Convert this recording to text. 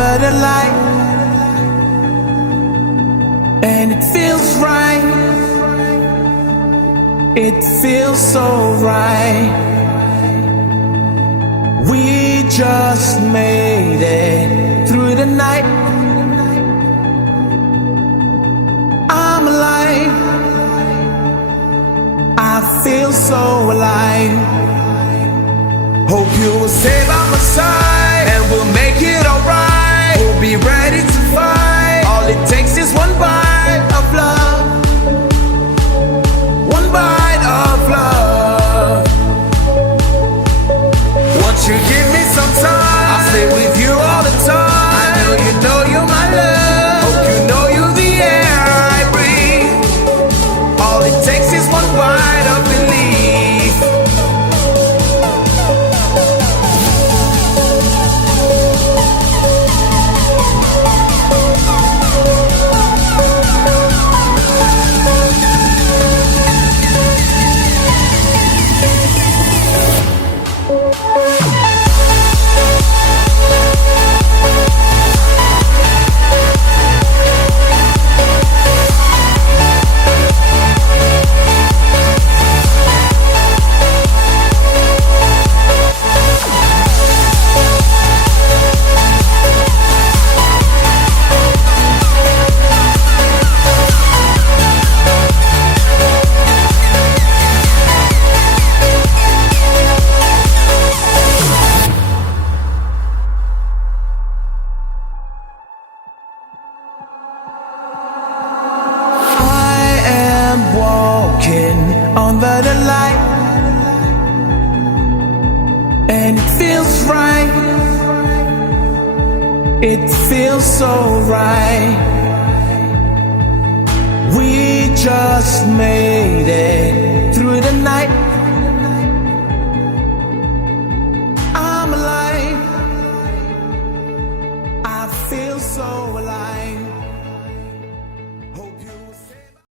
under the light, and it feels right. It feels so right. We just made it through the night. I'm alive. I feel so alive. Hope you will stay by my side, and we'll make it alright. We'll be ready to fight. All it takes is one bite of love. One bite of love. Won't you give me some time? I'll stay with you all the time. I know you're my love. Hope you know you're the air I breathe. All it takes is one bite of belief. Under the light, and it feels right. It feels so right. We just made it